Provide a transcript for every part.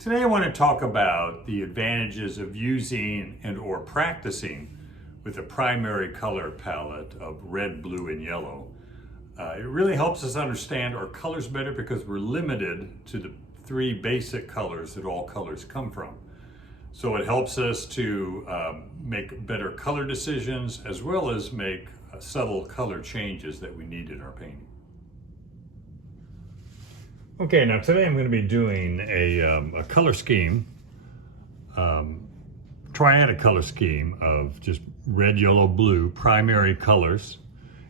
Today I want to talk about the advantages of using and or practicing with a primary color palette of red, blue, and yellow. It really helps us understand our colors better because we're limited to the three basic colors that all colors come from. So it helps us to make better color decisions as well as make subtle color changes that we need in our painting. Okay, now today I'm going to be doing a color scheme, triadic color scheme of just red, yellow, blue primary colors.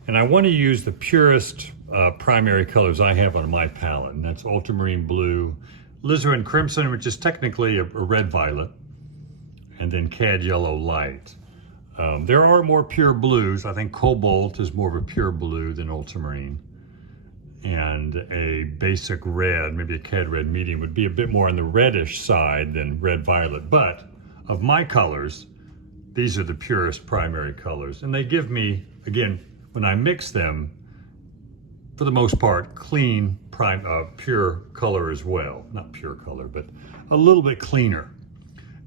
And I want to use the purest primary colors I have on my palette, and that's ultramarine blue, alizarin crimson, which is technically a red violet, and then cad yellow light. There are more pure blues. I think cobalt is more of a pure blue than ultramarine. And a basic red, maybe a cad red medium, would be a bit more on the reddish side than red violet. But of my colors, these are the purest primary colors. And they give me, again, when I mix them, for the most part, clean, pure color as well. Not pure color, but a little bit cleaner.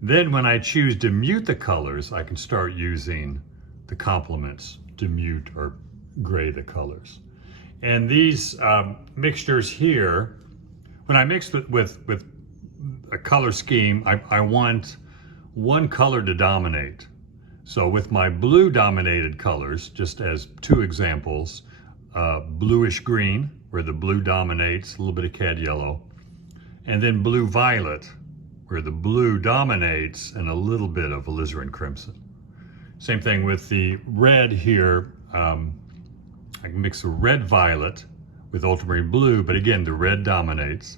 Then when I choose to mute the colors, I can start using the complements to mute or gray the colors. And these mixtures here, when I mix with a color scheme, I want one color to dominate. So with my blue dominated colors, just as two examples, bluish green, where the blue dominates, a little bit of cad yellow, and then blue violet, where the blue dominates and a little bit of alizarin crimson. Same thing with the red here. I can mix a red violet with ultramarine blue, but again, the red dominates,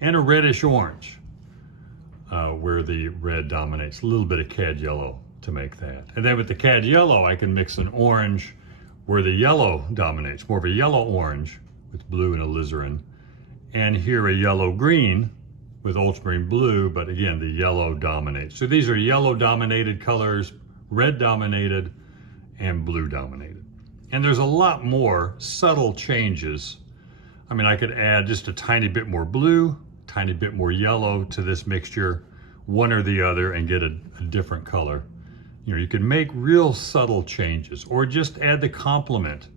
and a reddish orange, where the red dominates, a little bit of cad yellow to make that. And then with the cad yellow, I can mix an orange where the yellow dominates, more of a yellow orange with blue and alizarin, and here a yellow green with ultramarine blue, but again, the yellow dominates. So these are yellow dominated colors, red dominated, and blue dominated. And there's a lot more subtle changes. I mean, I could add just a tiny bit more blue, tiny bit more yellow to this mixture, one or the other, and get a different color. You know, you can make real subtle changes, or just add the complement.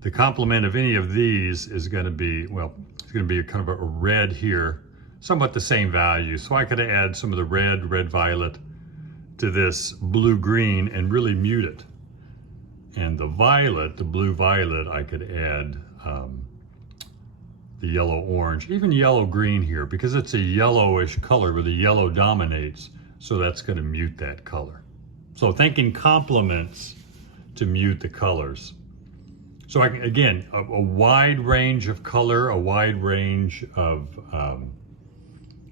The complement of any of these is going to be, well, it's going to be kind of a red here, somewhat the same value. So I could add some of the red violet to this blue-green and really mute it. And the violet, the blue violet, I could add the yellow orange, even yellow green here, because it's a yellowish color where the yellow dominates. So that's going to mute that color. So thinking complements to mute the colors. So I can, again, a wide range of color, a wide range of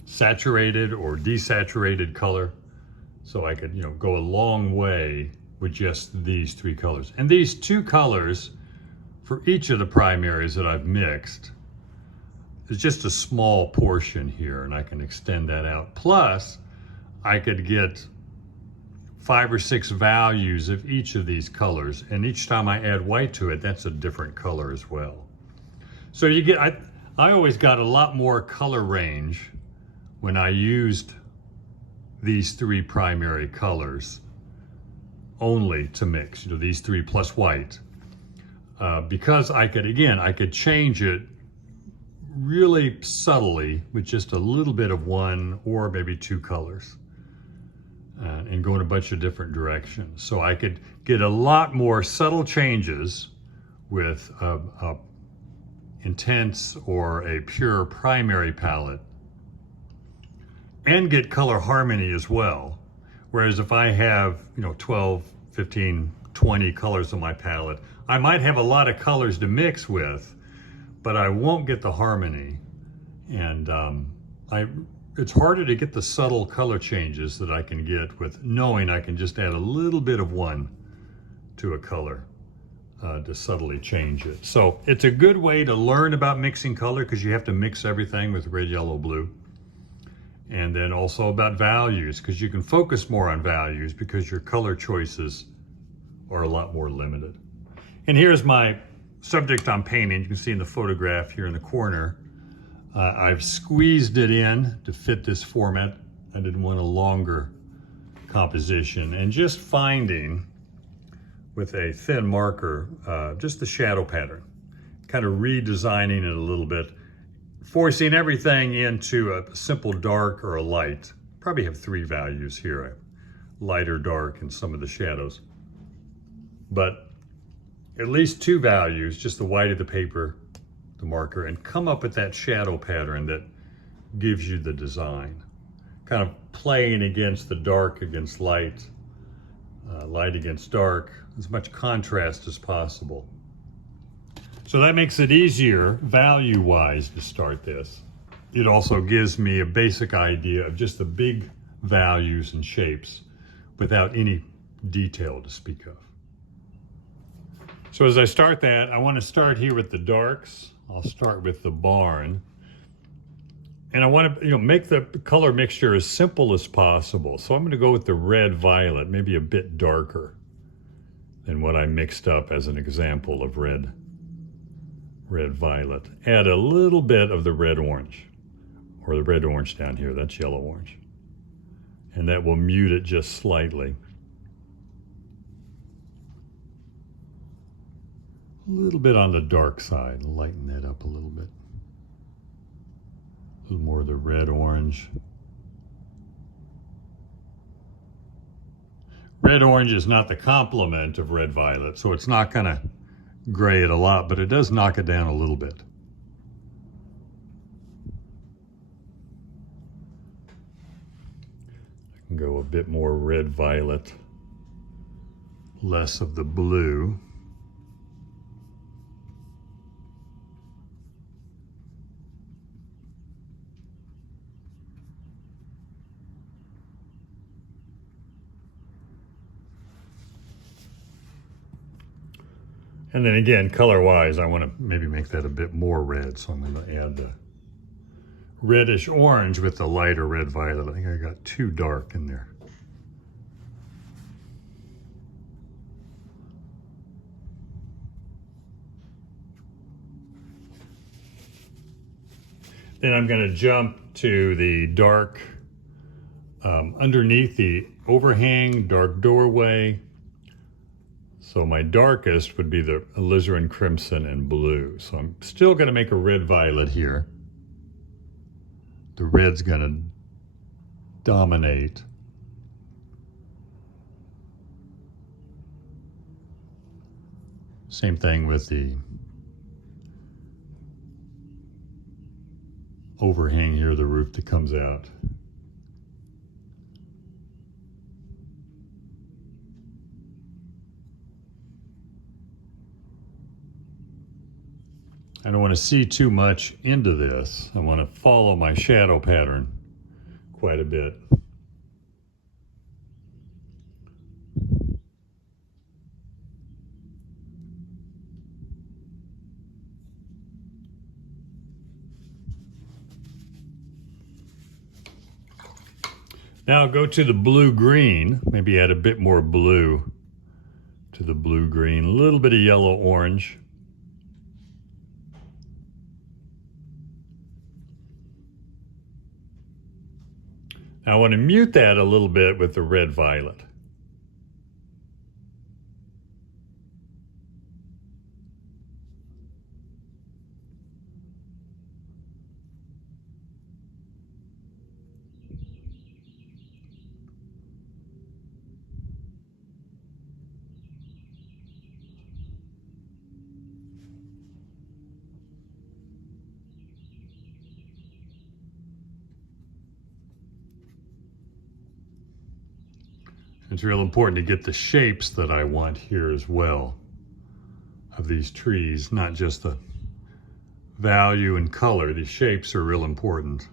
saturated or desaturated color. So I could, go a long way with just these three colors. And these two colors for each of the primaries that I've mixed is just a small portion here, and I can extend that out. Plus, I could get 5 or 6 values of each of these colors, and each time I add white to it, that's a different color as well. So you get, I always got a lot more color range when I used these three primary colors only to mix, these three plus white, because I could change it really subtly with just a little bit of one or maybe two colors, and go in a bunch of different directions. So I could get a lot more subtle changes with a intense or a pure primary palette, and get color harmony as well. Whereas if I have, 12, 15, 20 colors on my palette, I might have a lot of colors to mix with, but I won't get the harmony. And it's harder to get the subtle color changes that I can get with knowing I can just add a little bit of one to a color to subtly change it. So it's a good way to learn about mixing color, because you have to mix everything with red, yellow, blue. And then also about values, because you can focus more on values because your color choices are a lot more limited. And here's my subject I'm painting. You can see in the photograph here in the corner. I've squeezed it in to fit this format. I didn't want a longer composition, and just finding with a thin marker just the shadow pattern, kind of redesigning it a little bit, forcing everything into a simple dark or a light. Probably have 3 values here, light or dark in some of the shadows, but at least 2 values, just the white of the paper, the marker, and come up with that shadow pattern that gives you the design. Kind of playing against the dark against light, light against dark, as much contrast as possible. So that makes it easier value-wise to start this. It also gives me a basic idea of just the big values and shapes without any detail to speak of. So as I start that, I want to start here with the darks. I'll start with the barn. And I want to make the color mixture as simple as possible. So I'm going to go with the red-violet, maybe a bit darker than what I mixed up as an example of red-violet. Add a little bit of the red-orange, or the red-orange down here, that's yellow-orange. And that will mute it just slightly. A little bit on the dark side, lighten that up a little bit. A little more of the red-orange. Red-orange is not the complement of red-violet, so it's not going to gray it a lot, but it does knock it down a little bit. I can go a bit more red-violet, less of the blue. And then again, color-wise, I want to maybe make that a bit more red, so I'm going to add the reddish orange with the lighter red-violet. I think I got too dark in there. Then I'm going to jump to the dark underneath the overhang, dark doorway. So my darkest would be the alizarin crimson and blue. So I'm still going to make a red-violet here. The red's going to dominate. Same thing with the overhang here, the roof that comes out. I don't want to see too much into this. I want to follow my shadow pattern quite a bit. Now go to the blue-green, maybe add a bit more blue to the blue-green, a little bit of yellow-orange. Now I want to mute that a little bit with the red-violet. It's real important to get the shapes that I want here as well of these trees, not just the value and color. These shapes are real important.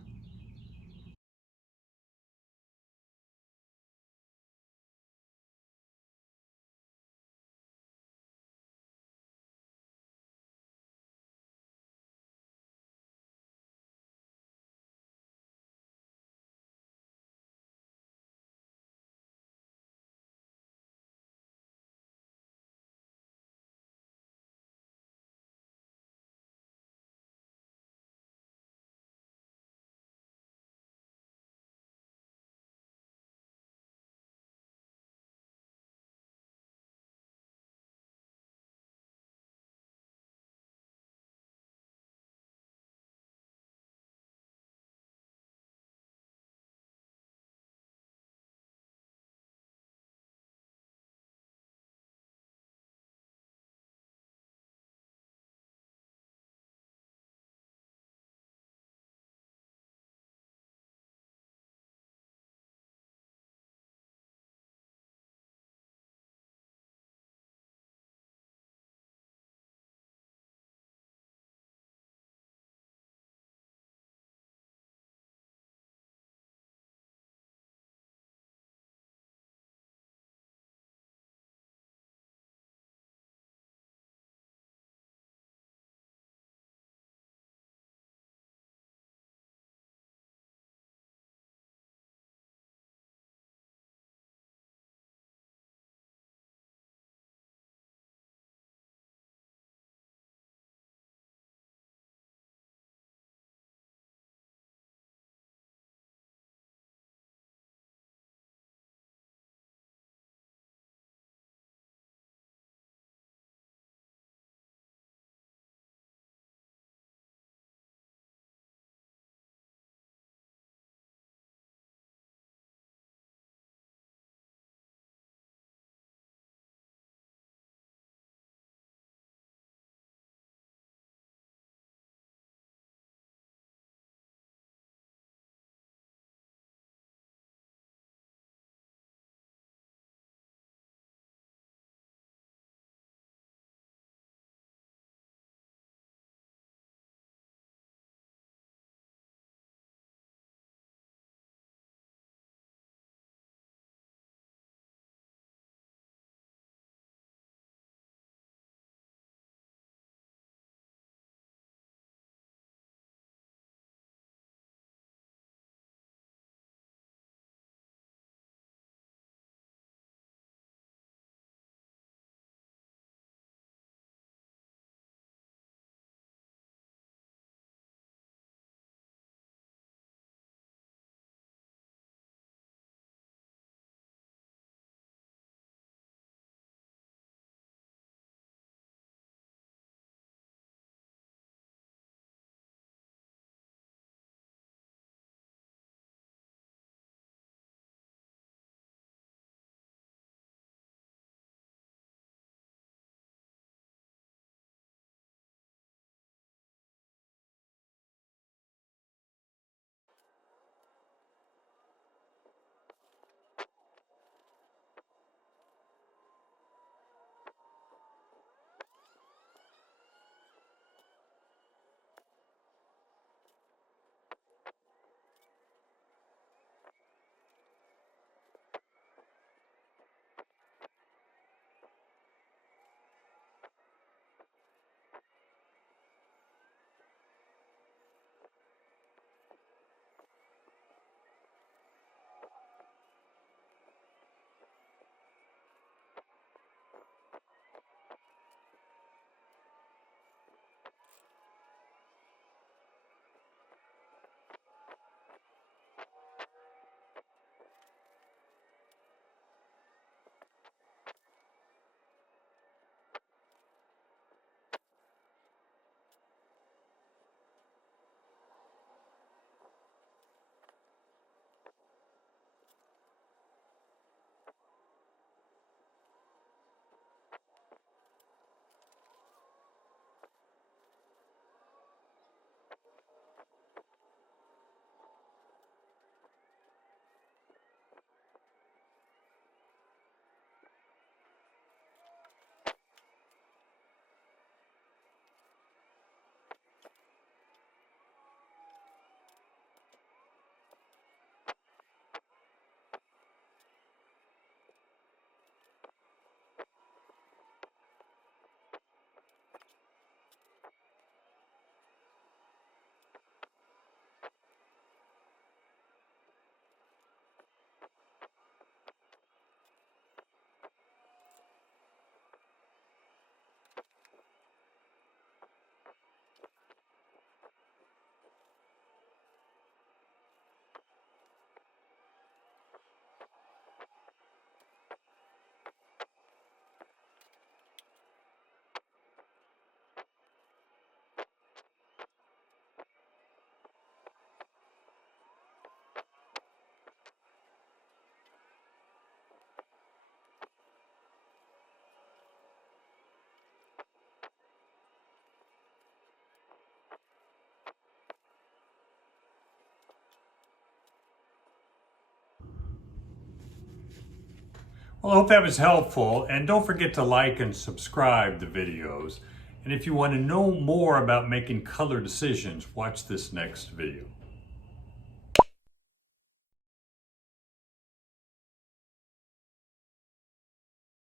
Well, I hope that was helpful, and don't forget to like and subscribe the videos. And if you want to know more about making color decisions, watch this next video.